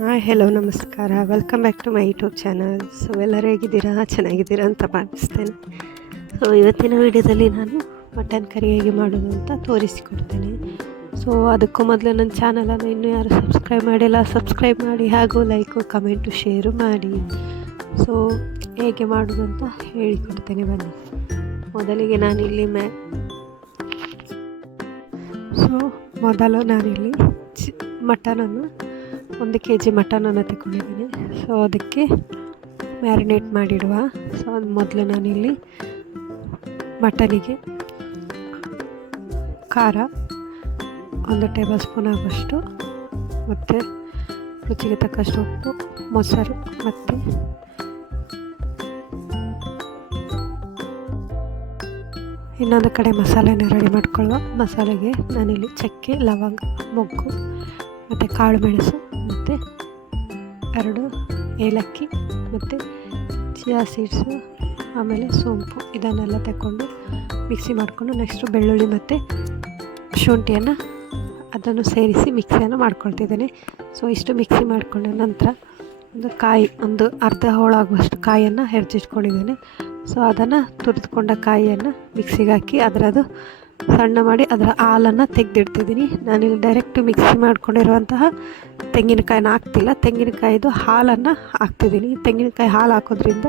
Hi hello ನಮಸ್ಕಾರ, welcome back to my YouTube channel. So ಎಲ್ಲರೂ ಹೇಗಿದ್ದೀರಾ, ಚೆನ್ನಾಗಿದ್ದೀರಾ ಅಂತ ಭಾವಿಸ್ತೇನೆ. ಸೊ ಇವತ್ತಿನ ವಿಡಿಯೋದಲ್ಲಿ ನಾನು ಮಟನ್ ಕರಿ ಹೇಗೆ ಮಾಡೋದು ಅಂತ ತೋರಿಸಿಕೊಡ್ತೇನೆ. ಸೊ ಅದಕ್ಕೂ ಮೊದಲು ನನ್ನ ಚಾನಲನ್ನು ಇನ್ನೂ ಯಾರು ಸಬ್ಸ್ಕ್ರೈಬ್ ಮಾಡಿಲ್ಲ, ಸಬ್ಸ್ಕ್ರೈಬ್ ಮಾಡಿ, ಹಾಗೂ ಲೈಕು ಕಮೆಂಟು ಶೇರು ಮಾಡಿ. ಸೊ ಹೇಗೆ ಮಾಡೋದು ಅಂತ ಹೇಳಿಕೊಡ್ತೇನೆ ಬನ್ನಿ. ಮೊದಲಿಗೆ ನಾನಿಲ್ಲಿ ಮಟನನ್ನು 1 kg ಮಟನನ್ನು ತಗೊಂಡಿದ್ದೀನಿ. ಸೊ ಅದಕ್ಕೆ ಮ್ಯಾರಿನೇಟ್ ಮಾಡಿಡುವ. ಸೊ ಅದು ಮೊದಲು ನಾನಿಲ್ಲಿ ಮಟನಿಗೆ ಖಾರ 1 ಟೇಬಲ್ ಸ್ಪೂನ್ ಆಗುವಷ್ಟು, ಮತ್ತು ರುಚಿಗೆ ತಕ್ಕಷ್ಟು ಉಪ್ಪು, ಮೊಸರು, ಮತ್ತು ಇನ್ನೊಂದು ಕಡೆ ಮಸಾಲೆನ ರೆಡಿ ಮಾಡ್ಕೊಳ್ಳುವ. ಮಸಾಲೆಗೆ ನಾನಿಲ್ಲಿ ಚಕ್ಕೆ, ಲವಂಗ, ಮೊಗ್ಗು, ಮತ್ತು ಕಾಳು ಮೆಣಸು, ಮತ್ತು 2 ಏಲಕ್ಕಿ, ಮತ್ತು ಚಿಯಾ ಸೀಡ್ಸು, ಆಮೇಲೆ ಸೋಂಪು, ಇದನ್ನೆಲ್ಲ ತಗೊಂಡು ಮಿಕ್ಸಿ ಮಾಡಿಕೊಂಡು ನೆಕ್ಸ್ಟು ಬೆಳ್ಳುಳ್ಳಿ ಮತ್ತು ಶುಂಠಿಯನ್ನು ಅದನ್ನು ಸೇರಿಸಿ ಮಿಕ್ಸಿಯನ್ನು ಮಾಡ್ಕೊಳ್ತಿದ್ದೇನೆ. ಸೊ ಇಷ್ಟು ಮಿಕ್ಸಿ ಮಾಡಿಕೊಂಡ ನಂತರ ಒಂದು ಅರ್ಧ ಹೋಳಾಗುವಷ್ಟು ಕಾಯಿಯನ್ನು ಹೆಚ್ಚಿಟ್ಕೊಂಡಿದ್ದೇನೆ. ಸೊ ಅದನ್ನು ತುರಿದುಕೊಂಡ ಕಾಯಿಯನ್ನು ಮಿಕ್ಸಿಗೆ ಹಾಕಿ ಅದರದ್ದು ಸಣ್ಣ ಮಾಡಿ ಅದರ ಹಾಲನ್ನು ತೆಗೆದಿಡ್ತಿದ್ದೀನಿ. ನಾನಿಲ್ಲಿ ಡೈರೆಕ್ಟು ಮಿಕ್ಸಿ ಮಾಡ್ಕೊಂಡಿರುವಂತಹ ತೆಂಗಿನಕಾಯಿನ ಹಾಕ್ತಿಲ್ಲ, ತೆಂಗಿನಕಾಯಿದು ಹಾಲನ್ನು ಹಾಕ್ತಿದ್ದೀನಿ. ತೆಂಗಿನಕಾಯಿ ಹಾಲು ಹಾಕೋದ್ರಿಂದ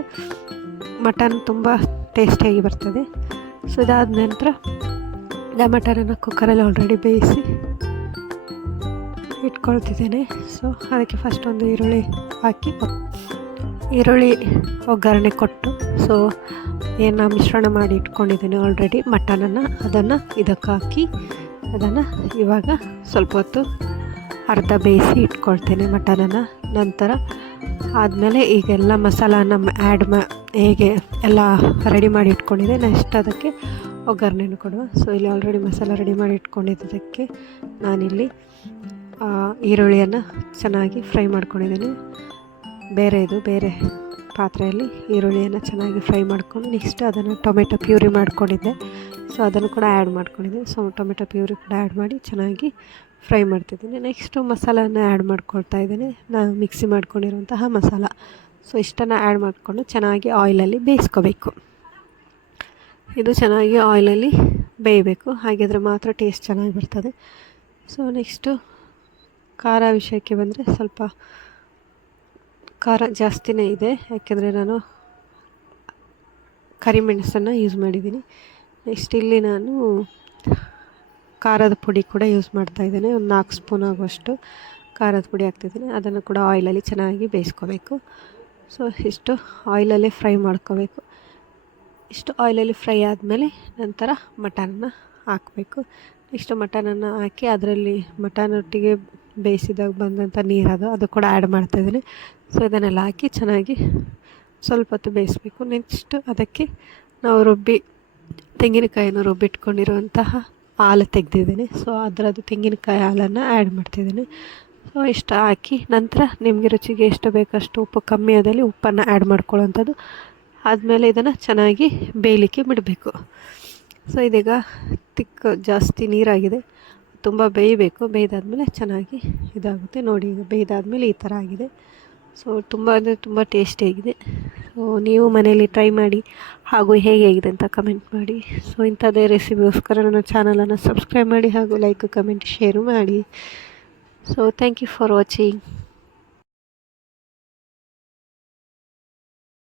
ಮಟನ್ ತುಂಬ ಟೇಸ್ಟಿಯಾಗಿ ಬರ್ತದೆ. ಸೊ ಇದಾದ ನಂತರ ಮಟನನ್ನು ಕುಕ್ಕರಲ್ಲಿ ಆಲ್ರೆಡಿ ಬೇಯಿಸಿ ಇಟ್ಕೊಳ್ತಿದ್ದೇನೆ. ಸೊ ಅದಕ್ಕೆ ಫಸ್ಟ್ ಒಂದು ಈರುಳ್ಳಿ ಹಾಕಿ ಈರುಳ್ಳಿ ಒಗ್ಗರಣೆ ಕೊಟ್ಟು, ಸೊ ಏನು ಮಿಶ್ರಣ ಮಾಡಿ ಇಟ್ಕೊಂಡಿದ್ದೀನಿ ಆಲ್ರೆಡಿ ಮಟನನ್ನು, ಅದನ್ನು ಇದಕ್ಕೆ ಹಾಕಿ ಅದನ್ನು ಇವಾಗ ಸ್ವಲ್ಪ ಹೊತ್ತು ಅರ್ಧ ಬೇಯಿಸಿ ಇಟ್ಕೊಳ್ತೇನೆ ಮಟನನ್ನು. ನಂತರ ಆದಮೇಲೆ ಈಗೆಲ್ಲ ಮಸಾಲಾನ ಹೇಗೆ ಎಲ್ಲ ರೆಡಿ ಮಾಡಿ ಇಟ್ಕೊಂಡಿದ್ದೆ, ನೆಕ್ಸ್ಟ್ ಅದಕ್ಕೆ ಒಗ್ಗರಣೆಯನ್ನು ಕೊಡುವ. ಸೊ ಇಲ್ಲಿ ಆಲ್ರೆಡಿ ಮಸಾಲ ರೆಡಿ ಮಾಡಿ ಇಟ್ಕೊಂಡಿದ್ದಕ್ಕೆ ನಾನಿಲ್ಲಿ ಈರುಳ್ಳಿಯನ್ನು ಚೆನ್ನಾಗಿ ಫ್ರೈ ಮಾಡ್ಕೊಂಡಿದ್ದೀನಿ. ಬೇರೆ ಪಾತ್ರೆಯಲ್ಲಿ ಈರುಳ್ಳಿಯನ್ನು ಚೆನ್ನಾಗಿ ಫ್ರೈ ಮಾಡ್ಕೊಂಡು ನೆಕ್ಸ್ಟ್ ಅದನ್ನು ಟೊಮೆಟೊ ಪ್ಯೂರಿ ಮಾಡ್ಕೊಂಡಿದ್ದೆ. ಸೊ ಅದನ್ನು ಕೂಡ ಆ್ಯಡ್ ಮಾಡ್ಕೊಂಡಿದ್ದೆ. ಸೊ ಟೊಮೆಟೊ ಪ್ಯೂರಿ ಕೂಡ ಆ್ಯಡ್ ಮಾಡಿ ಚೆನ್ನಾಗಿ ಫ್ರೈ ಮಾಡ್ತಿದ್ದೀನಿ. ನೆಕ್ಸ್ಟು ಮಸಾಲನ ಆ್ಯಡ್ ಮಾಡ್ಕೊಳ್ತಾ ಇದ್ದೀನಿ, ನಾನು ಮಿಕ್ಸಿ ಮಾಡ್ಕೊಂಡಿರುವಂತಹ ಮಸಾಲ. ಸೊ ಇಷ್ಟನ್ನು ಆ್ಯಡ್ ಮಾಡಿಕೊಂಡು ಚೆನ್ನಾಗಿ ಆಯಿಲಲ್ಲಿ ಬೇಯಿಸ್ಕೋಬೇಕು. ಇದು ಚೆನ್ನಾಗಿ ಆಯಿಲಲ್ಲಿ ಬೇಯಬೇಕು, ಹಾಗಿದ್ರೆ ಮಾತ್ರ ಟೇಸ್ಟ್ ಚೆನ್ನಾಗಿ ಬರ್ತದೆ. ಸೊ ನೆಕ್ಸ್ಟು ಖಾರ ವಿಷಯಕ್ಕೆ ಬಂದರೆ ಸ್ವಲ್ಪ ಖಾರ ಜಾಸ್ತಿನೇ ಇದೆ, ಯಾಕೆಂದರೆ ನಾನು ಕರಿಮೆಣಸನ್ನು ಯೂಸ್ ಮಾಡಿದ್ದೀನಿ. ನೆಕ್ಸ್ಟ್ ಇಲ್ಲಿ ನಾನು ಖಾರದ ಪುಡಿ ಕೂಡ ಯೂಸ್ ಮಾಡ್ತಾಯಿದ್ದೇನೆ. ಒಂದು 4 ಸ್ಪೂನ್ ಆಗುವಷ್ಟು ಖಾರದ ಪುಡಿ ಹಾಕ್ತಿದ್ದೀನಿ. ಅದನ್ನು ಕೂಡ ಆಯಿಲಲ್ಲಿ ಚೆನ್ನಾಗಿ ಬೇಯಿಸ್ಕೋಬೇಕು. ಸೊ ಇಷ್ಟು ಆಯಿಲಲ್ಲೇ ಫ್ರೈ ಮಾಡ್ಕೋಬೇಕು. ಇಷ್ಟು ಆಯಿಲಲ್ಲಿ ಫ್ರೈ ಆದಮೇಲೆ ನಂತರ ಮಟನನ್ನು ಹಾಕಬೇಕು. ನೆಕ್ಸ್ಟ್ ಮಟನನ್ನು ಹಾಕಿ ಅದರಲ್ಲಿ ಮಟನೊಟ್ಟಿಗೆ ಬೇಯಿಸಿದಾಗ ಬಂದಂಥ ನೀರದು ಅದು ಕೂಡ ಆ್ಯಡ್ ಮಾಡ್ತಾಯಿದ್ದೀನಿ. ಸೊ ಇದನ್ನೆಲ್ಲ ಹಾಕಿ ಚೆನ್ನಾಗಿ ಸ್ವಲ್ಪ ಹೊತ್ತು ಬೇಯಿಸಬೇಕು. ನೆಕ್ಸ್ಟ್ ಅದಕ್ಕೆ ನಾವು ತೆಂಗಿನಕಾಯಿಯನ್ನು ರುಬ್ಬಿಟ್ಕೊಂಡಿರುವಂತಹ ಹಾಲು ತೆಗೆದಿದ್ದೀನಿ. ಸೊ ಅದರದ್ದು ತೆಂಗಿನಕಾಯಿ ಹಾಲನ್ನು ಆ್ಯಡ್ ಮಾಡ್ತಿದ್ದೀನಿ. ಸೊ ಇಷ್ಟು ಹಾಕಿ ನಂತರ ನಿಮಗೆ ರುಚಿಗೆ ಎಷ್ಟು ಬೇಕಷ್ಟು ಉಪ್ಪು ಕಮ್ಮಿ ಆದಲ್ಲಿ ಉಪ್ಪನ್ನು ಆ್ಯಡ್ ಮಾಡ್ಕೊಳ್ಳೋವಂಥದ್ದು. ಆದಮೇಲೆ ಇದನ್ನು ಚೆನ್ನಾಗಿ ಬೇಯಲಿಕ್ಕೆ ಬಿಡಬೇಕು. ಸೊ ಇದೀಗ ಜಾಸ್ತಿ ನೀರಾಗಿದೆ, ತುಂಬ ಬೇಯಬೇಕು. ಬೇಯ್ದಾದ್ಮೇಲೆ ಚೆನ್ನಾಗಿ ಇದಾಗುತ್ತೆ. ನೋಡಿ, ಈಗ ಬೇಯ್ದಾದ್ಮೇಲೆ ಈ ಥರ ಆಗಿದೆ. ಸೊ ತುಂಬ ಅಂದರೆ ತುಂಬ ಟೇಸ್ಟಿಯಾಗಿದೆ. ಸೊ ನೀವು ಮನೆಯಲ್ಲಿ ಟ್ರೈ ಮಾಡಿ, ಹಾಗೂ ಹೇಗಿದೆ ಅಂತ ಕಮೆಂಟ್ ಮಾಡಿ. ಸೊ ಇಂಥದ್ದೇ ರೆಸಿಪಿಗೋಸ್ಕರ ನನ್ನ ಚಾನಲನ್ನು ಸಬ್ಸ್ಕ್ರೈಬ್ ಮಾಡಿ, ಹಾಗೂ ಲೈಕ್ ಕಮೆಂಟ್ ಶೇರು ಮಾಡಿ. So thank you for watching.